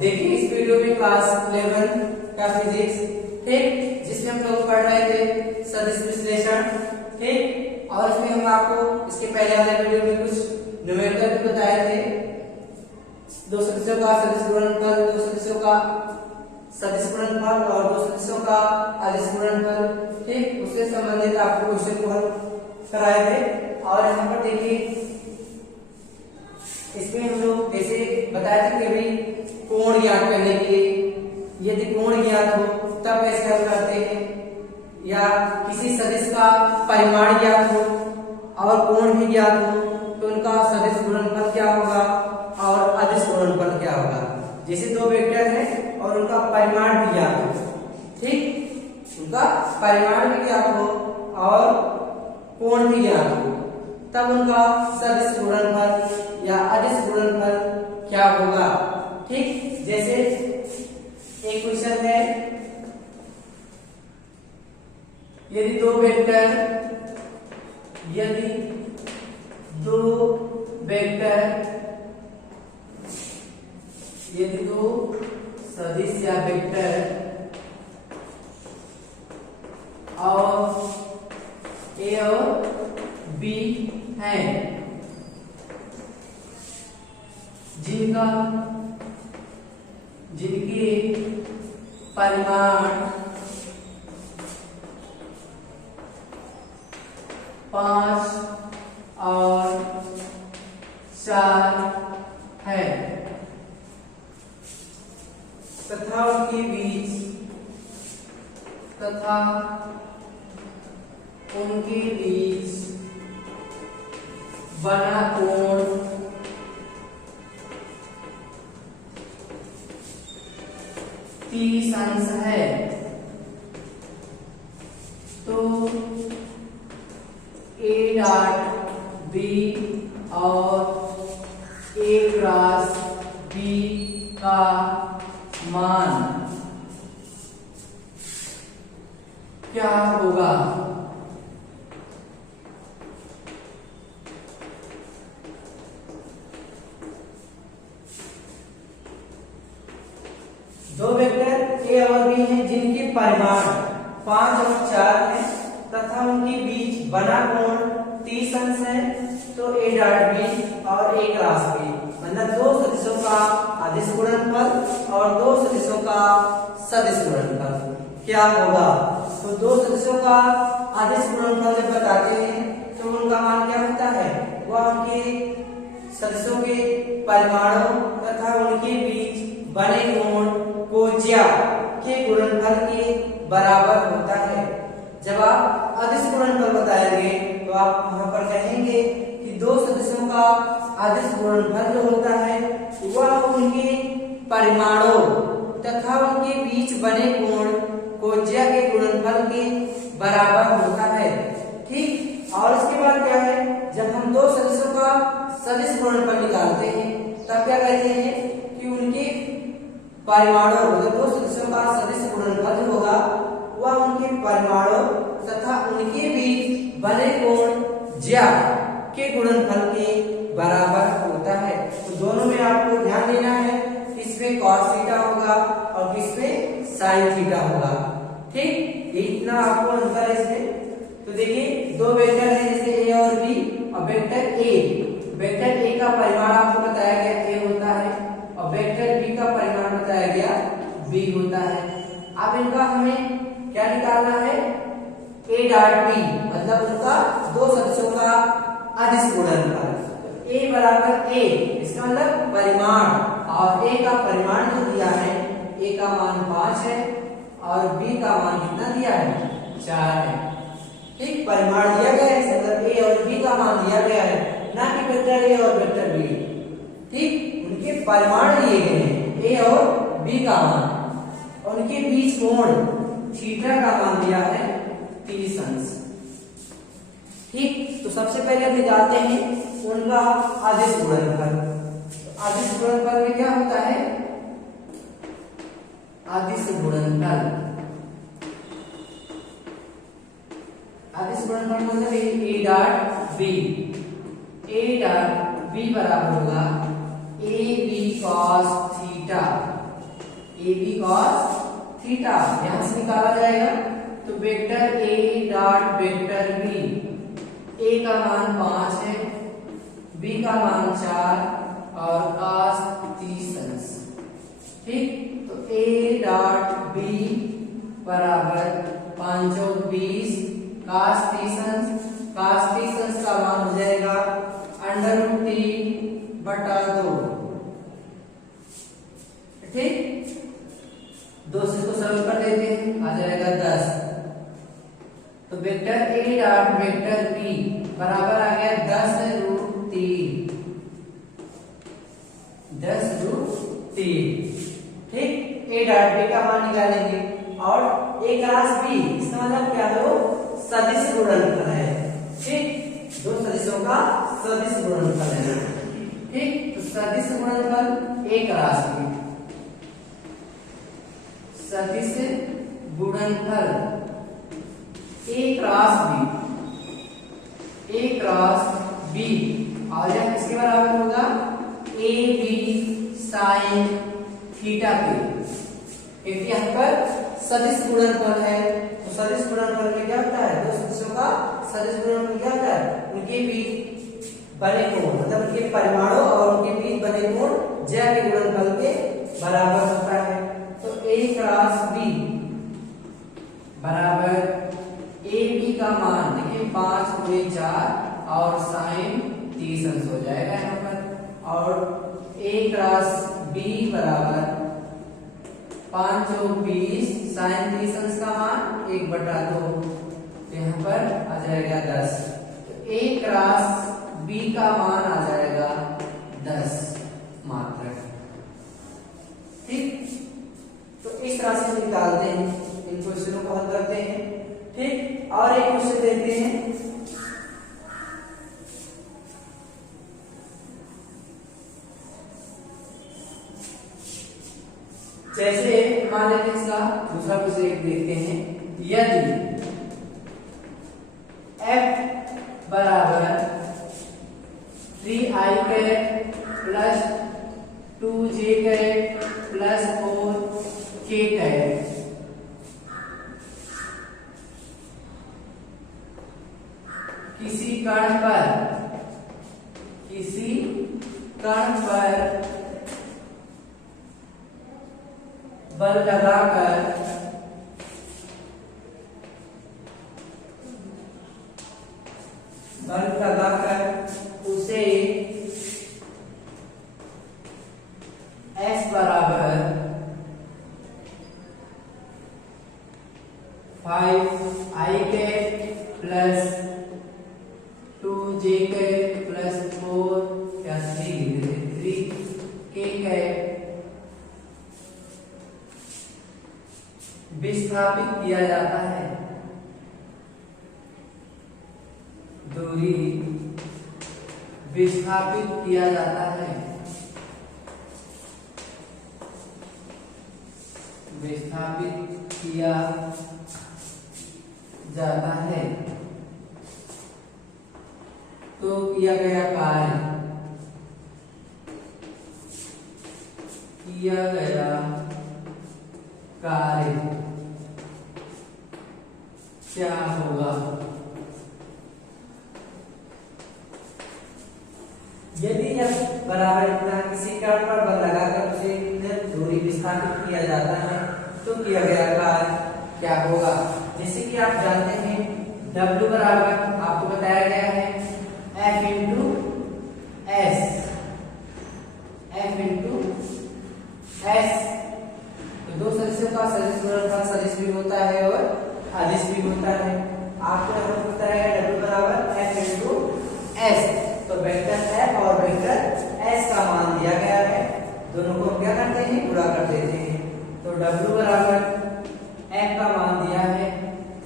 देखिए इस वीडियो में क्लास 11 का फिजिक्स, ठीक, जिसमें हम लोग पढ़ रहे थे सदिश विश्लेषण, ठीक, और इसमें हम आपको इसके पहले वाले वीडियो में कुछ न्यूमेरिकल भी बताए थे। दो सदिशों का सदिश गुणनफल, दो सदिशों का सदिश गुणनफल और दो सदिशों का अदिश गुणनफल, ठीक, उससे संबंधित आपको क्वेश्चन को हल कराए थे। और यहाँ पर देखिए इसमें हम लोग जैसे बताया था कि अभी कोण ज्ञात करने के लिए यदि कोण ज्ञात हो तब कैसे हल करते हैं, या किसी सदिश का परिमाण ज्ञात हो और कोण भी ज्ञात हो तो उनका सदिश गुणनफल क्या होगा और अदिश गुणनफल क्या होगा। जैसे दो वेक्टर हैं और उनका परिमाण भी ज्ञात हो, ठीक, उनका परिमाण भी ज्ञात हो और कोण भी ज्ञात हो, तब उनका सदिश गुणनफल या अदिश गुणनफल क्या होगा, ठीक। जैसे एक क्वेश्चन है, यदि दो वेक्टर यदि दो सदिश या वेक्टर और ए और बी हैं जिनके परिमाण 5 और 4 है तथा उनके बीच बना कोण 30 अंश है, तो ए डॉट बी और ए क्रॉस बी का मान क्या होगा। दो वेक्टर ए और बी हैं जिनके परिमाण 5 और 4 हैं तथा उनके बीच बना कोण 30 अंश है, तो ए डॉट बी और ए क्रॉस बी मतलब दो सदिशों का अदिश गुणनफल और दो सदिशों का सदिश गुणनफल क्या होगा। तो दो सदिशों का अदिश गुणनफल जब बताते हैं तो उनका मान क्या होता है, वह उनके सदिशों के परिमाणों तथा उनके बीच बने कोण कोज्या के गुणनफल के बराबर होता है। जब आप अदिश गुणनफल बताएंगे तो आप वहां पर कहेंगे कि दो सदिशों का अदिश गुणनफल जो होता है वह उनके परिमाणों तथा उनके बीच बने कोण कोज्या के गुणनफल के बराबर होता है, ठीक। और इसके बाद क्या है, जब हम दो सदिशों का सदिश गुणनफल निकालते हैं तब क्या कहते हैं कि उनके परिमाणों मतलब दो सदिशों का सदिश गुणनफल जो होगा वह उनके परिमाणों तथा उनके बीच बने कोण ज्या के गुणनफल के बराबर होता है। तो दोनों में आपको ध्यान देना है, किसमें cos थीटा होगा और किसमें sin थीटा होगा, ठीक। इतना आपको अंतर है इसमें। तो देखिए दो वेक्टर है जैसे ए और बी और वेक्टर ए का परिमाण आपको बताया गया ए होता है और वेक्टर बी का परिमाण बताया गया बी होता है। अब इनका हमें क्या निकालना है, ए डॉट बी मतलब उनका दो सदिशों का अदिश गुणनफल। ए बराबर ए इसका मतलब परिमाण, और ए का परिमाण जो दिया है, ए का मान 5 है और बी का मान कितना दिया है 4 है, ठीक। परिमाण दिया गया है मतलब ए और बी का मान दिया गया है, ना कि वेक्टर ए और वेक्टर बी, ठीक। उनके परिमाण दिए गए हैं ए और बी का मान, और उनके बीच कोण थीटा का मान दिया है 30 अंश, ठीक। तो सबसे पहले हम निकालते हैं उनका अदिश गुणनफल। तो अदिश गुणनफल में क्या होता है, अदिश गुणनफल मतलब ए डॉट बी बराबर होगा a b cos theta a b cos theta यहां से निकाला जाएगा। तो vector a dot vector b, a का मान 5 है, बी का मान 4 और cos 30 अंश। ठीक, तो ए डॉट बी बराबर 5 और 20 cos 30 अंश। cos 30 अंश का मान हो जाएगा √3/2। ठीक, 2 से इसको सरल कर देते हैं, आ जाएगा 10। तो vector a dot vector b बराबर आ गया 10√3। 10√3। ठीक, ए डॉट बी का मान निकालेंगे और ए क्रॉस बी इसका मतलब क्या है, वो सदिश गुणनफल है। ठीक, दो सदिशों का सदिश गुणनफल है। ठीक, तो सदिश गुणनफल ए क्रॉस बी, सदिश गुणनफल ए क्रॉस बी और यह किसके बराबर होगा, ए बी साइन थीटा के। क्योंकि यहाँ पर सदिश गुणनफल है, तो सदिश गुणनफल में क्या होता है, दो सदिशों का सदिश गुणनफल क्या होता है, उनके बीच बने कोण मतलब उनके परिमाणों और उनके बीच बने कोण ज्या के गुणनफल के बराबर होता है। तो a क्रॉस b बराबर ए बी का मान देखिए 5 गुणे 4 और साइन 30 अंश हो जाएगा यहाँ पर। और a क्रॉस b बराबर 5 और 20 साइन 30 अंश का मान 1/2, यहाँ पर आ जाएगा 10। तो a क्रॉस b का मान आ जाएगा 10 मात्र। ठीक, तो इस तरह से निकालते हैं, इन क्वेश्चनों को हल करते हैं। ठीक, और एक क्वेश्चन देखते हैं। जैसे मान लेते हैं इसका दूसरा क्वेश्चन एक देखते हैं। यदि f बराबर 3i caret plus 2j caret plus 4k caret किसी कण पर बल लगाकर उसे s बराबर 5i caret plus 2j caret plus 3k caret विस्थापित किया जाता है। दूरी विस्थापित किया जाता है, विस्थापित किया जाता है। तो किया गया कार्य क्या होगा। यदि f बराबर इतना किसी कण पर बल लगाकर उसे दूरी विस्थापित किया जाता है तो किया गया कार्य क्या होगा। जैसे कि आप जानते हैं W बराबर आपको बताया गया है F इंटू S। तो दो सदिशों का सदिश गुणनफल सदिश भी होता है और अदिश भी होता है। आपको यहाँ बताया गया W बराबर F इंटू S। तो वेक्टर F और वेक्टर S का मान दिया गया है, दोनों को क्या करते हैं, गुणा कर देते हैं। तो W बराबर F का मान दिया है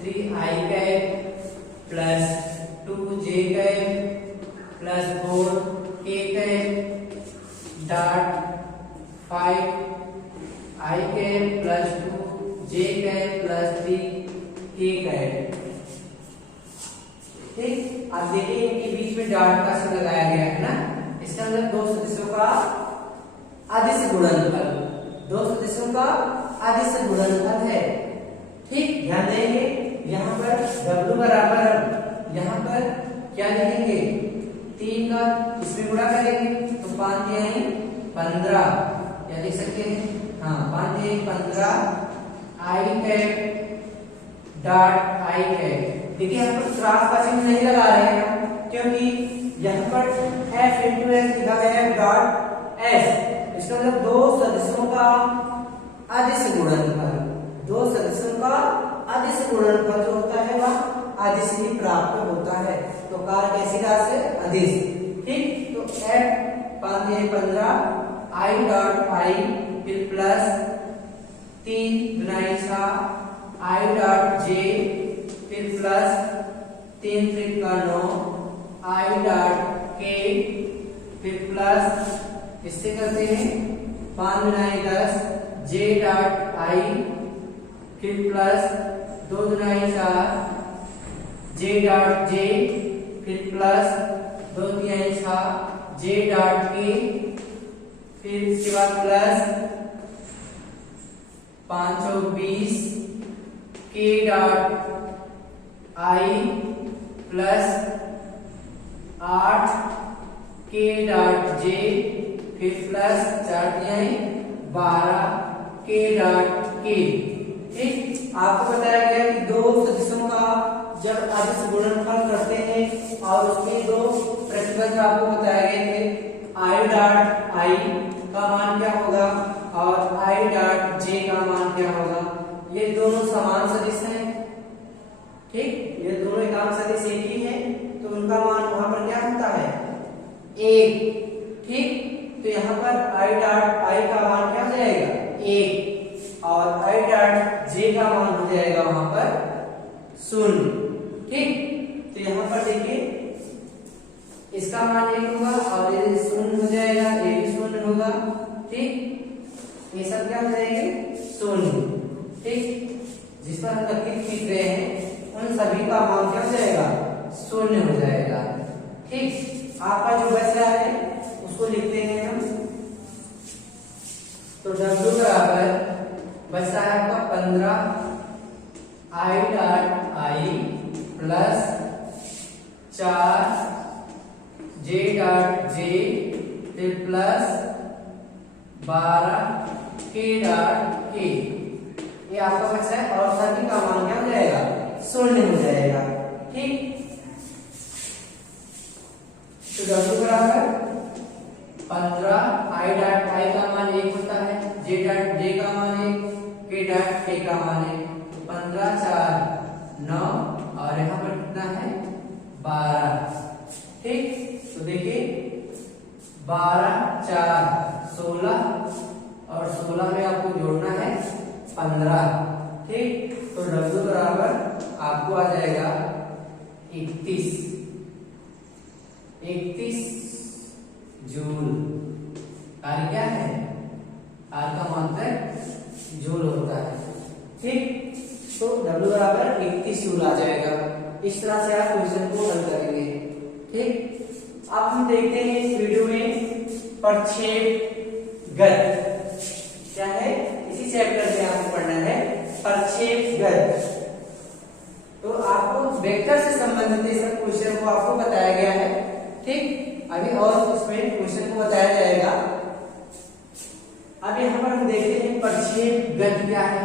3i cap plus 2j cap plus 4k cap dot 5i cap plus 2j cap plus 3k cap. ठीक, आप देखिए इनके बीच में डॉट का चिन्ह लगाया गया है ना, इसके अंदर दो सदिशों का अदिश गुणनफल दो सदिशों का अदिश गुणनफल है। ठीक, ध्यान देंगे यहाँ पर W बराबर यहाँ पर क्या लिखेंगे 3 का इसमें गुणा करेंगे तो 5 तिहाई 15 क्या लिख सकते हैं, हाँ 5 तिहाई 15 आई कैट डॉट आई कैट। देखिए यहाँ पर क्रॉस का चिन्ह नहीं लगा रहे हैं हम, क्योंकि यहाँ पर F इंटू S लिखा गया है डॉट S। इसका मतलब दो सदिशों का अदिश गुणनफल, दो सदिशों का अदिश गुणनफल जो होता है वह अदिश ही प्राप्त होता है। तो कार्य कैसी राशि है, अदिश। ठीक, तो F 5 तिहाई 15 आई डॉट आई फिर plus 3 Guna 6 I dot J फिर प्लस 3 3 का 9 आई डॉट के फिर प्लस इससे करते हैं 5 गुना 10 जे डॉट आई फिर प्लस 2 गुना 4 जे डॉट जे फिर प्लस 2 तिहाई 6 जे डॉट के फिर इसके बाद प्लस 5 चौक 20 के डॉट आई प्लस 8 के डॉट जे फिर प्लस 4 तिहाई 12 के डॉट के। ठीक, आपको बताया गया कि दो सदिशों का जब अदिश गुणनफल करते हैं और उसमें दो प्रतिबंध आपको बताए गए थे, आई डॉट आई का मान क्या होगा और आई डॉट जे का मान क्या होगा। ये दोनों समान सदिश हैं। ठीक, ये दोनों एकांक सदिश एक ही है, तो उनका मान वहां पर क्या होता है, एक। ठीक, तो यहाँ पर आई डॉट आई का मान क्या हो जाएगा, एक, और आई डॉट जे का मान हो जाएगा वहां पर 0। ठीक, तो यहाँ पर देखिए इसका मान 1 होगा और ये 0 हो जाएगा, ये भी 0 होगा। ठीक, ये सब क्या हो जाएंगे 0। ठीक, जिस पर हम लकीर खींच रहे हैं उन सभी का मान क्या हो जाएगा, 0 हो जाएगा। ठीक, आपका जो बच रहा है उसको लिखते हैं हम। तो W बराबर बच रहा है आपका 15 I dot I plus 4 J dot J फिर प्लस 12 के डॉट के। ये आपका बचा है और सभी का मान क्या हो जाएगा, 0 हो जाएगा। ठीक, तो W बराबर 15 आई डॉट आई का मान 1 होता है, जे डॉट जे का मान 1, के डॉट के का मान 1, 15 4 9 और यहाँ पर कितना है 12। ठीक, तो देखिए 12 4 16 और 16 में आपको जोड़ना है 15। ठीक, तो W बराबर आपको आ जाएगा 31 जूल। कार्य क्या है, कार्य का मात्रक जूल होता है। ठीक, तो W बराबर 31 जूल आ जाएगा। इस तरह से आप क्वेश्चन को हल करेंगे। ठीक, अब हम देखते हैं इस वीडियो में प्रक्षेप गत क्या है, इसी चैप्टर में आपको पढ़ना है प्रक्षेप गत। तो आपको वेक्टर से संबंधित इस क्वेश्चन को आपको बताया गया है। ठीक, अभी और उसमें क्वेश्चन को बताया जाएगा। अब यहाँ पर हम देखते हैं प्रक्षेप गत क्या है।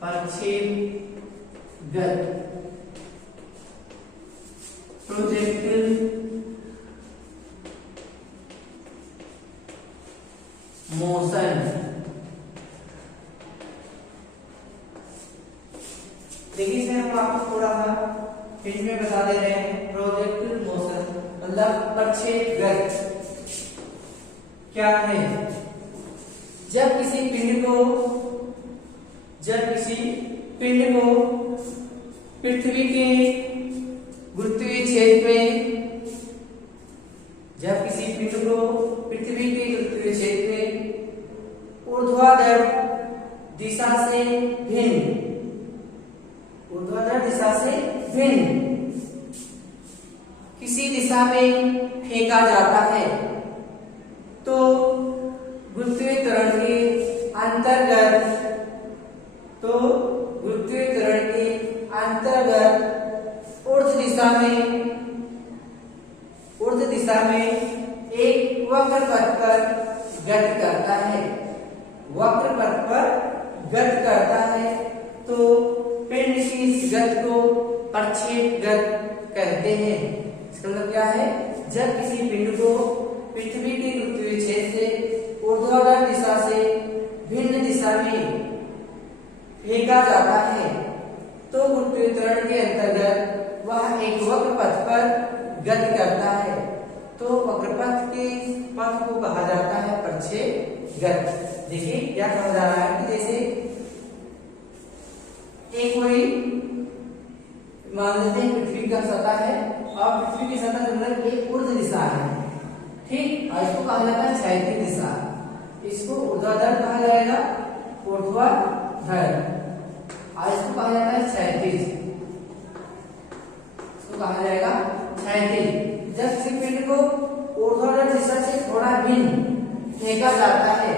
प्रक्षेप गत प्रोजेक्टिल मोशन। देखिए इसमें हम आपको थोड़ा सा हिंट में बता दे रहे हैं। प्रोजेक्टिल मोशन मतलब प्रक्षेप गत क्या है, जब किसी पिंड को पृथ्वी के गुरुत्वीय क्षेत्र में, जब किसी पिंड को पृथ्वी के गुरुत्वीय क्षेत्र में ऊर्ध्वाधर दिशा से भिन्न किसी दिशा में फेंका जाता है, वक्र पथ पर गति करता है, वक्र पथ पर गति करता है, तो पिंड की इस गति को प्रक्षेप गति कहते हैं। इसका मतलब क्या है? जब किसी पिंड को पृथ्वी के गुरुत्वीय क्षेत्र से ऊर्ध्वाधर दिशा से भिन्न दिशा में फेंका जाता है, तो गुरुत्वीय त्वरण के अंतर्गत वह एक वक्र पथ पर गति करता है, तो वक्र पथ के पथ को कहा जाता है प्रक्षेप गति। देखिए क्या कहा जा रहा है कि जैसे एक कोई मान लेते हैं पृथ्वी का सतह है और पृथ्वी की सतह मतलब एक ऊर्ध्व दिशा है, ठीक, और इसको कहा जाता है क्षैतिज दिशा, इसको ऊर्ध्वाधर कहा जाएगा, ऊर्ध्वाधर, और इसको कहा जाता है क्षैतिज, इसको कहा जाएगा क्षैतिज। जब किसी पिंड को ऊर्ध्वाधर दिशा से थोड़ा भिन्न फेंका जाता है,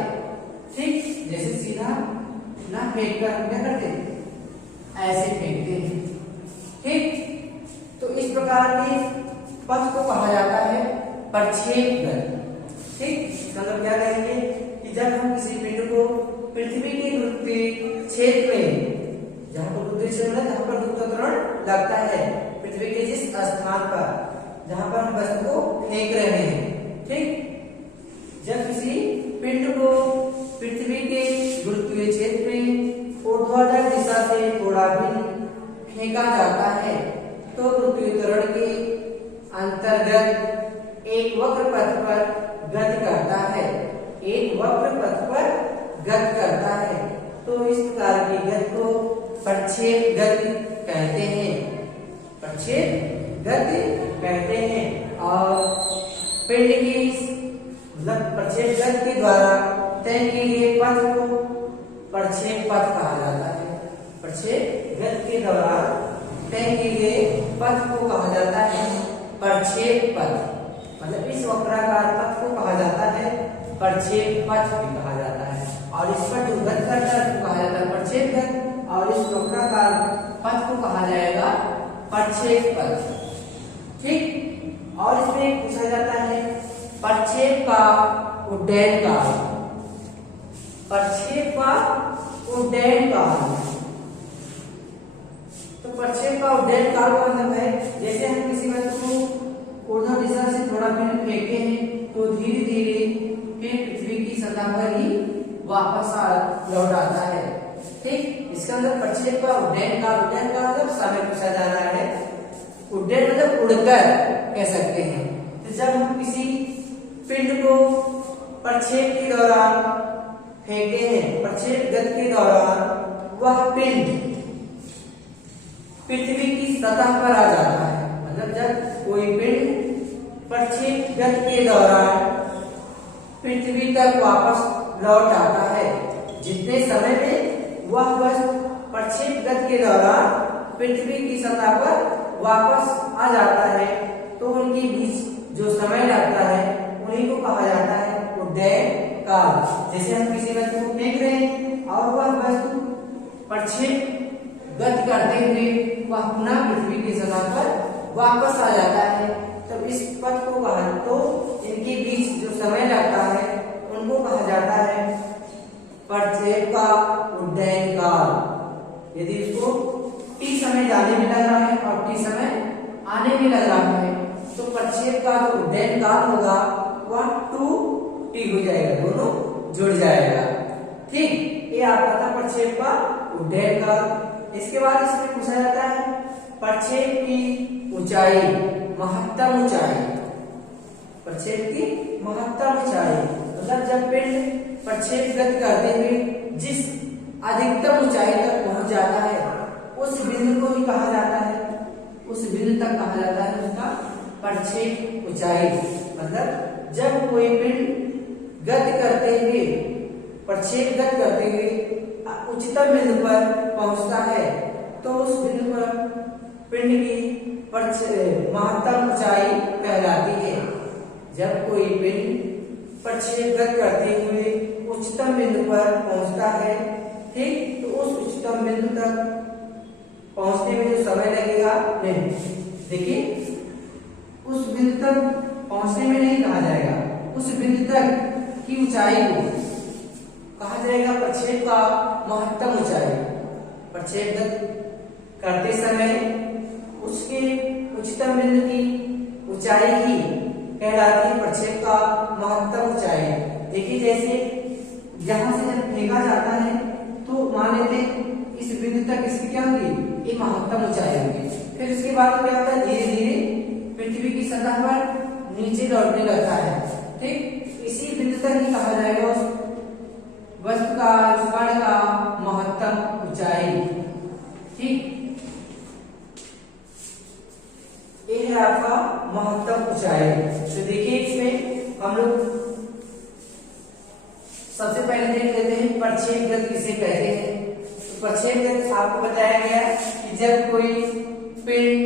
ठीक, जैसे सीधा ना फेंक कर हम क्या करते हैं, ऐसे फेंकते हैं, ठीक, तो इस प्रकार के पथ को कहा जाता है प्रक्षेप गति, ठीक। मतलब क्या करेंगे कि जब हम किसी पिंड को पृथ्वी के गुरुत्वीय क्षेत्र में, जहाँ पर गुरुत्वीय क्षेत्र है, जहाँ पर गुरुत्व त्वरण लगता है, पृथ्वी के जिस स्थान पर जहाँ पर हम वस्तु को फेंक रहे हैं, ठीक, जब किसी पिंड को पृथ्वी के गुरुत्वीय क्षेत्र में ऊर्ध्वाधर दिशा से थोड़ा भिन्न फेंका जाता है, तो गुरुत्वीय त्वरण के अंतर्गत एक वक्र पथ पर गति करता है, एक वक्र पथ पर गति करता है, तो इस प्रकार की गति को प्रक्षेप गति कहते हैं, प्रक्षेप गति कहते हैं। और पिंड की मतलब प्रक्षेप गति के द्वारा तय किए गए पथ को प्रक्षेप पथ कहा जाता है, प्रक्षेप गति के दौरान तय किए गए पथ को कहा जाता है प्रक्षेप पथ, मतलब इस वक्राकार पथ को कहा जाता है प्रक्षेप पथ भी कहा जाता है, और इस पर जो गति करता है उसको कहा जाता है प्रक्षेप गति, और इस वक्राकार पथ को कहा जाएगा प्रक्षेप पथ, ठीक। और इसमें पूछा जाता है प्रक्षेप का उड्डयन काल, प्रक्षेप का उड्डयन काल, तो प्रक्षेप का उड्डयन काल का मतलब है जैसे हम किसी वस्तु को ऊर्ध्व दिशा से थोड़ा भिन्न फेंकते हैं, तो धीरे धीरे फिर पृथ्वी की सतह पर ही वापस लौट आता है, ठीक। इसका मतलब प्रक्षेप का उड्डयन काल, उड्डयन काल मतलब समय पूछा जा रहा है, उड्डयन मतलब उड़कर कह सकते हैं। तो जब हम किसी पिंड को प्रक्षेप के दौरान फेंकते हैं, प्रक्षेप गति के दौरान वह पिंड पृथ्वी की सतह पर आ जाता है, मतलब जब कोई पिंड प्रक्षेप गति के दौरान पृथ्वी तक वापस लौट आता है, जितने समय में वह वस्तु प्रक्षेप गति के दौरान पृथ्वी की सतह पर वापस आ जाता है, तो उनके बीच जो समय लगता है उन्हीं को कहा जाता है उड्डयन काल। जैसे हम किसी वस्तु को फेंक रहे हैं और वह वस्तु प्रक्षेप गति करते हुए वह पुनः पृथ्वी की सतह पर वापस आ जाता है, तब इस पथ को कहा, तो इनके बीच जो समय लगता है उनको कहा जाता है प्रक्षेप का उड्डयन काल। यदि उसको टी समय जाने में लग रहा है और टी समय आने में लग रहा है, तो प्रक्षेप का जो उड्डयन काल होगा वह 2t हो जाएगा, दोनों जुड़ जाएगा, ठीक। ये आपका था प्रक्षेप का उड्डयन काल। इसके बाद इसमें पूछा जाता है प्रक्षेप की ऊंचाई, महत्तम ऊंचाई, प्रक्षेप की महत्तम ऊंचाई मतलब जब पिंड प्रक्षेप गति करते हुए जिस अधिकतम ऊंचाई तक पहुंच जाता है, उस बिंदु को ही कहा जाता है, उस बिंदु तक कहा जाता है उसका प्रक्षेप ऊंचाई। मतलब जब कोई पिंड गति करते हुए, प्रक्षेप गति करते हुए उच्चतम बिंदु पर पहुंचता है, तो उस बिंदु पर पिंड की महत्तम ऊंचाई कहलाती है। जब कोई पिंड प्रक्षेप गति करते हुए उच्चतम बिंदु पर पहुंचता है, ठीक, तो उस उच्चतम बिंदु तक पहुंचने में जो समय लगेगा, देखिए उस बिंदु तक पहुंचने में नहीं कहा जाएगा, उस बिंदु तक की ऊंचाई को कहा जाएगा प्रक्षेप का महत्तम ऊंचाई। प्रक्षेप करते समय उसके उच्चतम बिंदु की ऊंचाई ही कहलाती है प्रक्षेप का महत्तम ऊंचाई। देखिए जैसे यहां से जब फेंका जाता है तो मान लेते इस बिंदु तक इसकी क्या होगी, ये महत्तम ऊंचाई होगी। फिर उसके बाद क्या होता है, धीरे धीरे पृथ्वी की सतह पर नीचे लौटने लगता है। ठीक, इसी बिंदु तक ही कहा जाएगा उस वस्तु का, कण का महत्तम ऊंचाई। ठीक, ये है आपका महत्तम ऊंचाई। तो देखिए इसमें हम लोग सबसे पहले देख लेते हैं प्रक्षेप गति किसे कहते हैं। तो प्रक्षेप गति आपको बताया गया कि जब कोई पिंड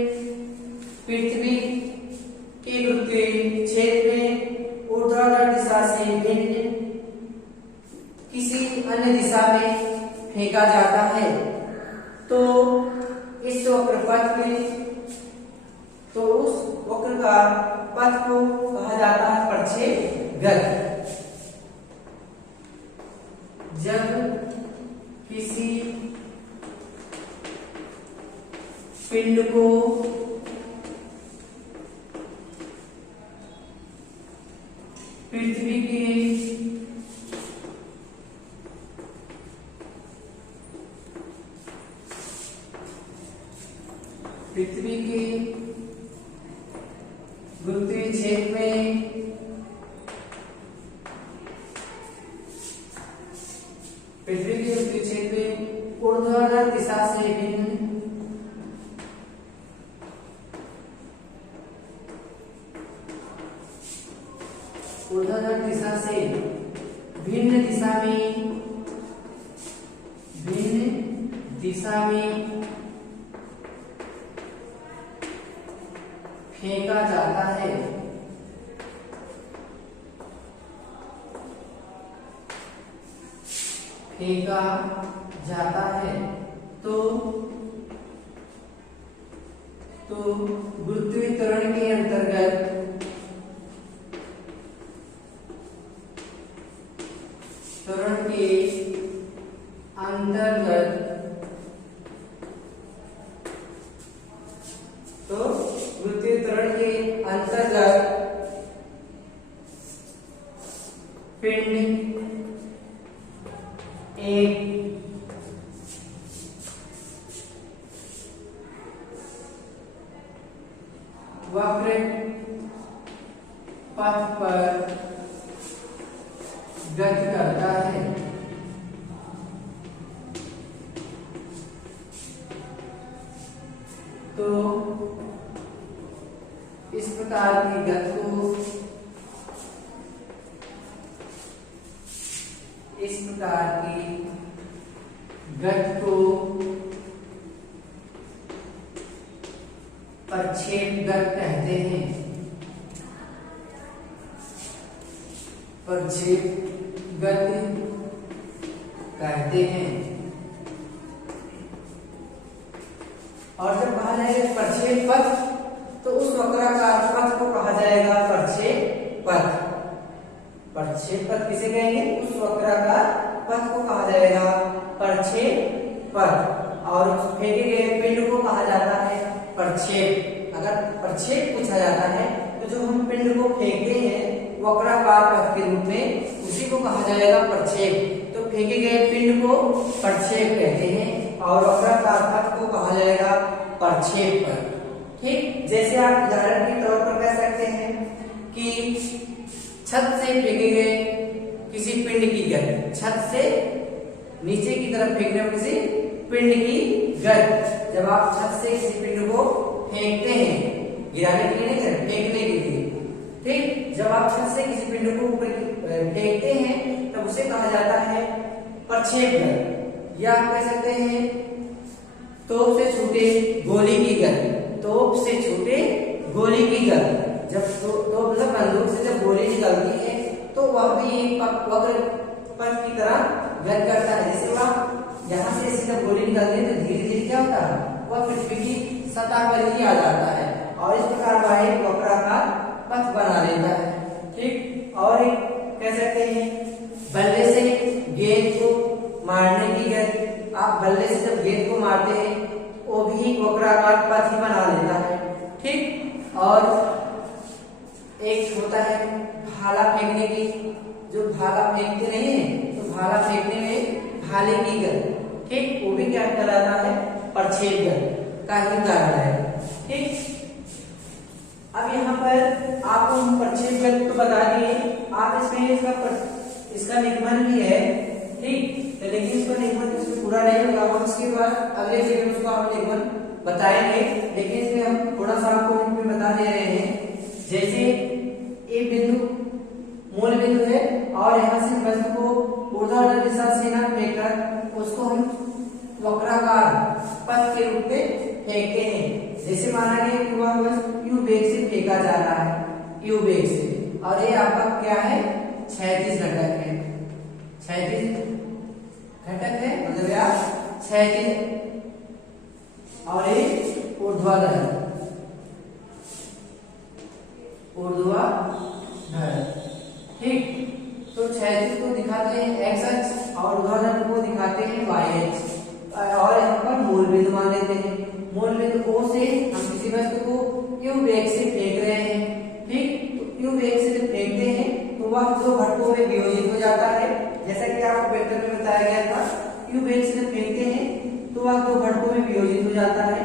पृथ्वी के गुरुत्वीय क्षेत्र में ऊर्ध्वाधर दिशा से भिन्न किसी अन्य दिशा में फेंका जाता है तो इस वक्रपथ में, तो उस वक्र का पथ को कहा जाता है प्रक्षेप गति। जब किसी पिंड को पृथ्वी के गुरुत्वीय क्षेत्र में ऊर्ध्वाधर दिशा से भिन्न दिशा में फेंका जाता है तो गुरुत्वीय त्वरण के अंतर्गत पिंड एक वक्र पथ पर गति करता है। तो इस प्रकार की गति को प्रक्षेप गति कहते हैं। प्रक्षेप गति कहते हैं। और जब कहा जाएगा प्रक्षेप पथ तो उस वक्राकार पथ को कहा जाएगा प्रक्षेप पथ। प्रक्षेप पथ किसे कहेंगे, उस वक्राकार पथ को कहा जाएगा प्रक्षेप पथ। और फेंके गए पिंड को कहा जाता है प्रक्षेप। अगर प्रक्षेप पूछा जाता है तो जो हम पिंड को फेंकते हैं वक्राकार पथ के रूप में, उसी को कहा जाएगा प्रक्षेप। तो फेंके गए पिंड को प्रक्षेप कहते हैं और वक्राकार पथ को कहा जाएगा प्रक्षेप पथ। ठीक, जैसे आप उदाहरण के तौर पर कह सकते हैं कि छत से फेंके गए किसी पिंड की गति, छत से नीचे की तरफ फेंकने में किसी पिंड की गति। जब आप छत से किसी पिंड को फेंकते हैं, गिराने के लिए नहीं करते, फेंकने के लिए। ठीक, जब आप छत से किसी पिंड को ऊपर फेंकते हैं तब उसे कहा जाता है प्रक्षेप गति। या आप कह सकते हैं तोप से छूटे गोली की गति। तोप से छूटे गोली की गति। जब तो मतलब बंदूक से जब गोली निकलती है तो वह भी एक वक्र पथ की तरह गति करता है। जैसे वह यहाँ से जब गोली निकलती है तो धीरे धीरे क्या होता है, वह पृथ्वी की सतह पर ही आ जाता है और इस प्रकार वह एक वक्राकार पथ बना लेता है। ठीक, और एक कह सकते हैं। बल्ले से गेंद को मारने की गति, आप बल्ले से जब गेंद को मारते हैं वो भी वक्राकार पथ ही बना लेता है, ठीक। और एक होता है भाला फेंकने की, जो भाला फेंकते नहीं है तो भाला फेंकने में भाले की गति, ठीक, वो भी क्या कहलाता है, प्रक्षेप गति का ही उदाहरण है, ठीक। अब यहाँ पर आपको हम प्रक्षेप गति तो बता दिए, आप इसमें इसका निगमन भी है, ठीक, तो लेकिन इसका निगमन इसमें पूरा नहीं होगा, हम इसके बाद अगले वीडियो में उसको हम निगमन बताएंगे, लेकिन इसमें हम थोड़ा सा आपको इसमें बता दे रहे हैं। जैसे ये बिंदु मूल बिंदु है और यहाँ से वस्तु को ऊर्ध्वाधर दिशा से ना फेंककर उसको हम वक्राकार पथ के रूप में फेंकते हैं। जैसे माना गया कि वह वस्तु यू वेग से फेंका जा रहा है, यू वेग से, और ये आपका क्या है, क्षैतिज घटक है, क्षैतिज घटक है, मतलब यार क्षैतिज, और ये ऊर्ध्वाधर, ठीक। तो क्षैतिज को दिखाते हैं एक्स अक्ष और ऊर्ध्वाधर को दिखाते हैं वाई अक्ष, और यहाँ पर मूल बिंदु मान लेते हैं। मूल बिंदु O से हम किसी वस्तु को यू वेग से फेंक रहे हैं, ठीक, तो यू वेग से जब फेंकते हैं तो वह दो घटकों में विभाजित हो जाता है, जैसा कि आपको वेक्टर में बताया गया था। यू वेग से जब फेंकते हैं तो वह दो घटकों में विभाजित हो जाता है,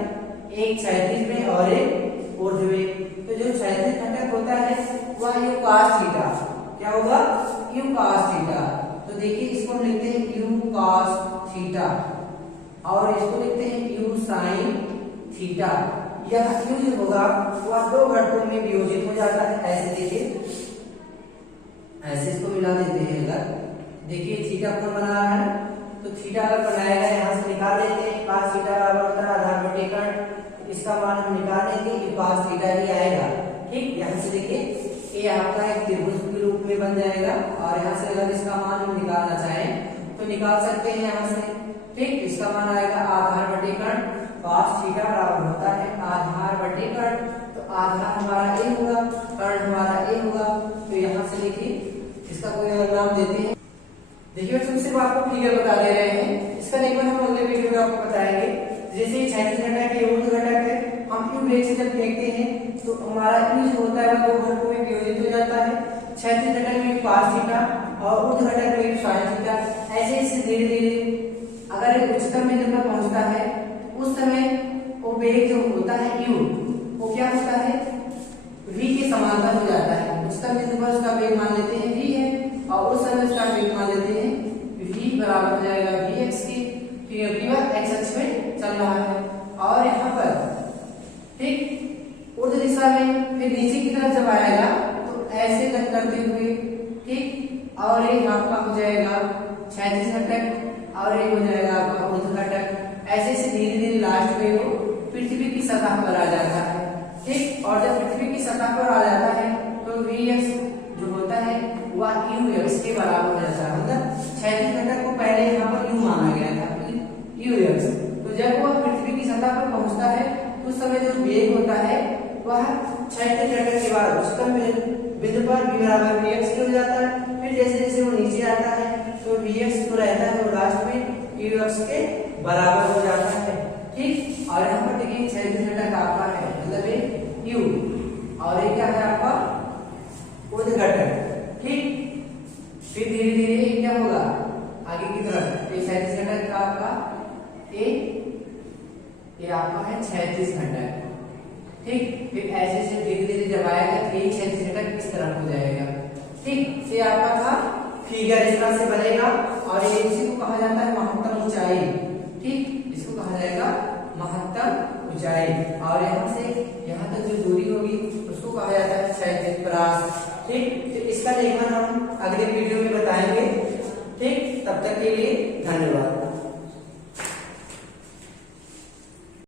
एक क्षैतिज में और एक ऊर्ध्व में। तो जो क्षैतिज घटक होता है वह यू cos थीटा, क्या होगा, यू cos थीटा। तो देखिए इसको हम लिखते हैं यू cos थीटा और इसको लिखते हैं यू sin थीटा। यह यू जो होगा वह दो घटकों में विभाजित हो जाता है, ऐसे देखिए, ऐसे इसको मिला देते हैं। अगर देखिए थीटा कौन बना रहा है, तो थीटा अगर बनाएगा यहाँ से निकाल देते हैं, cos थीटा बराबर होता है आधार बटे कर्ण, इसका मान हम निकाल देंगे कि cos थीटा ही आएगा, ठीक। यहाँ से देखिए ये आपका एक त्रिभुज के रूप में बन जाएगा, और यहाँ से अगर इसका मान हम निकालना चाहें तो निकाल सकते हैं यहाँ से, ठीक। इसका मान आएगा आधार बटे कर्ण, cos थीटा बराबर होता है आधार बटे कर्ण, तो आधार हमारा a होगा, कर्ण हमारा a होगा। तो यहाँ से देखिए इसका कोई और नाम देते हैं। देखिए बच्चों सिर्फ आपको फिगर बता दे रहे हैं, इसका निगमन हम अगले वीडियो में आपको बताएंगे। जैसे क्षैतिज घटक है, ऊर्ध्व घटक है, हम यू वेग से जब फेंकते हैं तो हमारा यू जो होता है वह दो घटकों में विभाजित हो जाता है, क्षैतिज घटक में cos थीटा और ऊर्ध्व घटक में sin थीटा। ऐसे ऐसे धीरे धीरे अगर उच्चतम बिंदु पर पहुंचता है उस समय वो वेग जो होता है u, वो क्या होता है, v के समांतर हो जाता है। उच्चतम बिंदु पर उसका वेग मान लेते हैं v है, और उस समय उसका वेग मान लेते हैं v बराबर हो जाएगा vx की, क्योंकि वह x अक्ष में चल रहा है। और यहाँ पर ठीक ऊर्ध्व दिशा में फिर नीचे की तरफ जब आएगा तो ऐसे करते हुए, ठीक, और ये आपका हो जाएगा क्षैतिज घटक और ये हो जाएगा आपका ऊर्ध्व घटक। ऐसे ऐसे धीरे धीरे लास्ट में वो पृथ्वी की सतह पर आ जाता है, ठीक। और जब पृथ्वी की सतह पर आ जाता है तो vx जो होता है वह ux के बराबर हो जाता है, मतलब क्षैतिज घटक को पहले यहाँ पर u माना गया था, ux। तो जब वह पृथ्वी की सतह पर पहुंचता है तो उस समय जो वेग होता है वह क्षैतिज घटक के बाद उच्चतम बिंदु पर v बराबर vx हो जाता है। फिर जैसे जैसे वो नीचे आता है तो vx जो रहता है वो लास्ट में ux के बराबर हो जाता है, ठीक। और यहाँ पर देखिए क्षैतिज घटक आपका है, मतलब ये u, और ये क्या है आपका ऊर्ध्व घटक, ठीक। फिर धीरे धीरे ये क्या होगा आगे की तरफ, ये क्षैतिज घटक का आपका ये आपका है क्षैतिज घटक, ठीक। फिर ऐसे से धीरे धीरे जब आएगा तो ये क्षैतिज घटक इस तरफ हो जाएगा, ठीक। ये आपका था फिगर, इस तरह से बनेगा, और ये इसी को कहा जाता है महत्तम ऊंचाई, ठीक, इसको कहा जाएगा महत्तम ऊंचाई। और यहाँ से यहाँ तक जो दूरी होगी उसको कहा जाता है क्षैतिज परास, ठीक। तो इसका निगमन हम अगले वीडियो में बताएंगे, ठीक। तब तक के लिए धन्यवाद।